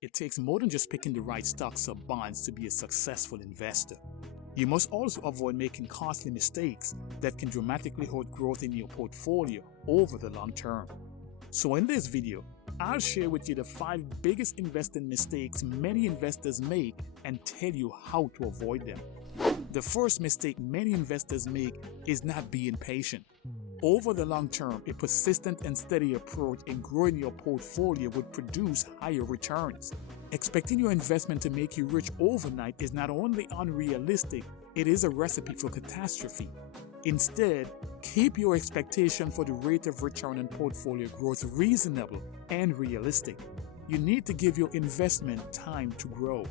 It takes more than just picking the right stocks or bonds to be a successful investor. You must also avoid making costly mistakes that can dramatically halt growth in your portfolio over the long term. So in this video, I'll share with you the 5 biggest investing mistakes many investors make and tell you how to avoid them. The first mistake many investors make is not being patient. Over the long term, a persistent and steady approach in growing your portfolio would produce higher returns. Expecting your investment to make you rich overnight is not only unrealistic, it is a recipe for catastrophe. Instead, keep your expectation for the rate of return on portfolio growth reasonable and realistic. You need to give your investment time to grow.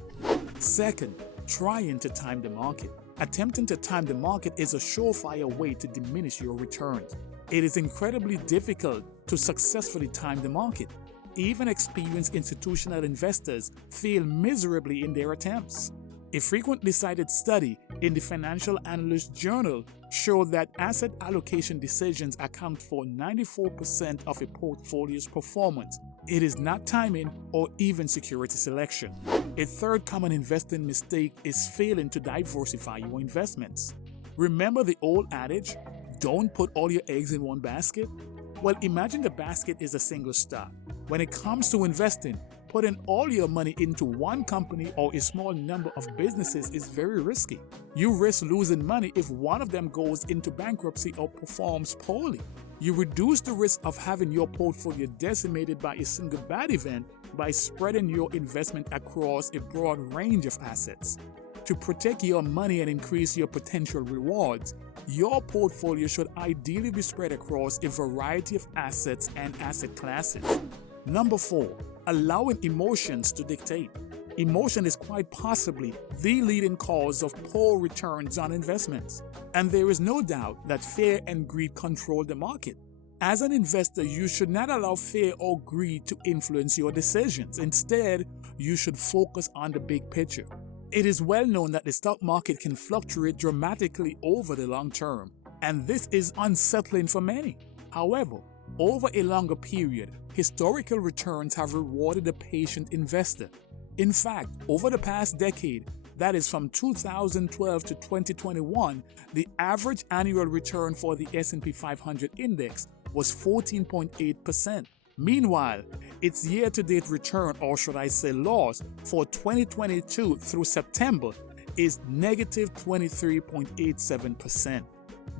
Second, trying to time the market. Attempting to time the market is a surefire way to diminish your returns. It is incredibly difficult to successfully time the market. Even experienced institutional investors fail miserably in their attempts. A frequently cited study in the Financial Analyst Journal showed that asset allocation decisions account for 94% of a portfolio's performance. It is not timing or even security selection. A third common investing mistake is failing to diversify your investments. Remember the old adage, don't put all your eggs in one basket? Well, imagine the basket is a single stock. When it comes to investing, putting all your money into one company or a small number of businesses is very risky. You risk losing money if one of them goes into bankruptcy or performs poorly. You reduce the risk of having your portfolio decimated by a single bad event by spreading your investment across a broad range of assets. To protect your money and increase your potential rewards, your portfolio should ideally be spread across a variety of assets and asset classes. Number 4, allowing emotions to dictate. Emotion is quite possibly the leading cause of poor returns on investments. And there is no doubt that fear and greed control the market. As an investor, you should not allow fear or greed to influence your decisions. Instead, you should focus on the big picture. It is well known that the stock market can fluctuate dramatically over the long term, and this is unsettling for many. However, over a longer period, historical returns have rewarded the patient investor. In fact, over the past decade, that is from 2012 to 2021, the average annual return for the S&P 500 index was 14.8%. Meanwhile, its year-to-date return, or should I say loss, for 2022 through September is negative 23.87%.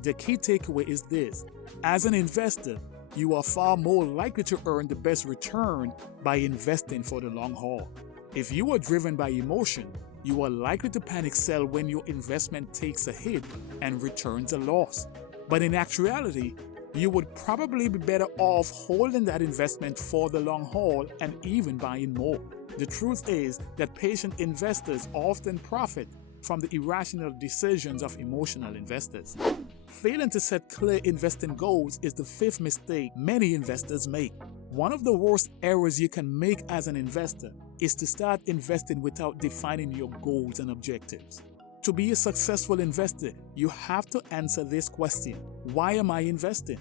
The key takeaway is this: as an investor, you are far more likely to earn the best return by investing for the long haul. If you are driven by emotion, you are likely to panic sell when your investment takes a hit and returns a loss. But in actuality, you would probably be better off holding that investment for the long haul and even buying more. The truth is that patient investors often profit from the irrational decisions of emotional investors. Failing to set clear investing goals is the 5th mistake many investors make. One of the worst errors you can make as an investor is to start investing without defining your goals and objectives. To be a successful investor, you have to answer this question: why am I investing?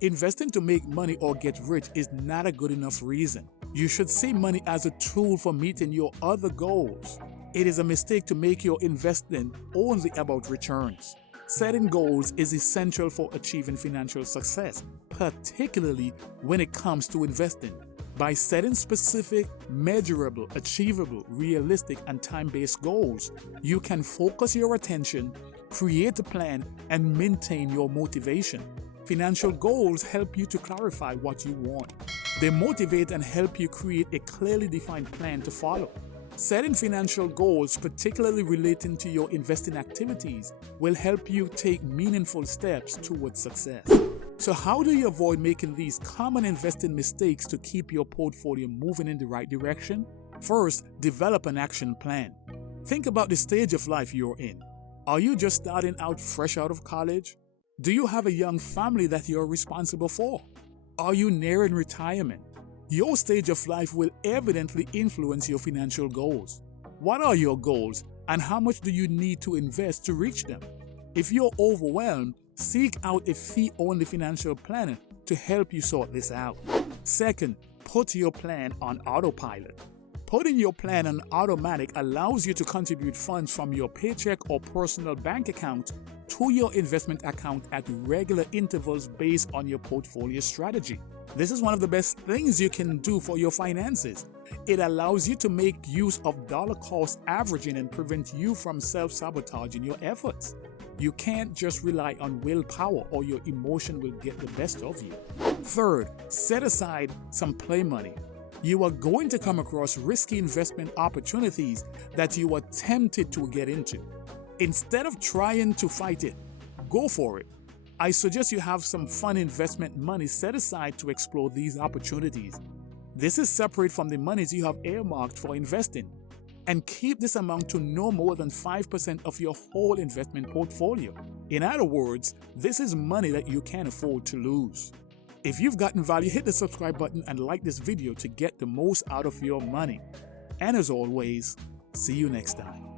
Investing to make money or get rich is not a good enough reason. You should see money as a tool for meeting your other goals. It is a mistake to make your investing only about returns. Setting goals is essential for achieving financial success, particularly when it comes to investing. By setting specific, measurable, achievable, realistic, and time-based goals, you can focus your attention, create a plan, and maintain your motivation. Financial goals help you to clarify what you want. They motivate and help you create a clearly defined plan to follow. Setting financial goals, particularly relating to your investing activities, will help you take meaningful steps towards success. So how do you avoid making these common investing mistakes to keep your portfolio moving in the right direction? First, develop an action plan. Think about the stage of life you're in. Are you just starting out fresh out of college? Do you have a young family that you're responsible for? Are you nearing retirement? Your stage of life will evidently influence your financial goals. What are your goals and how much do you need to invest to reach them? If you're overwhelmed, seek out a fee-only financial planner to help you sort this out. Second, put your plan on autopilot. Putting your plan on automatic allows you to contribute funds from your paycheck or personal bank account to your investment account at regular intervals based on your portfolio strategy. This is one of the best things you can do for your finances. It allows you to make use of dollar cost averaging and prevent you from self-sabotaging your efforts. You can't just rely on willpower or your emotion will get the best of you. Third, set aside some play money. You are going to come across risky investment opportunities that you are tempted to get into. Instead of trying to fight it, go for it. I suggest you have some fun investment money set aside to explore these opportunities. This is separate from the monies you have earmarked for investing. And keep this amount to no more than 5% of your whole investment portfolio. In other words, this is money that you can't afford to lose. If you've gotten value, hit the subscribe button and like this video to get the most out of your money. And as always, see you next time.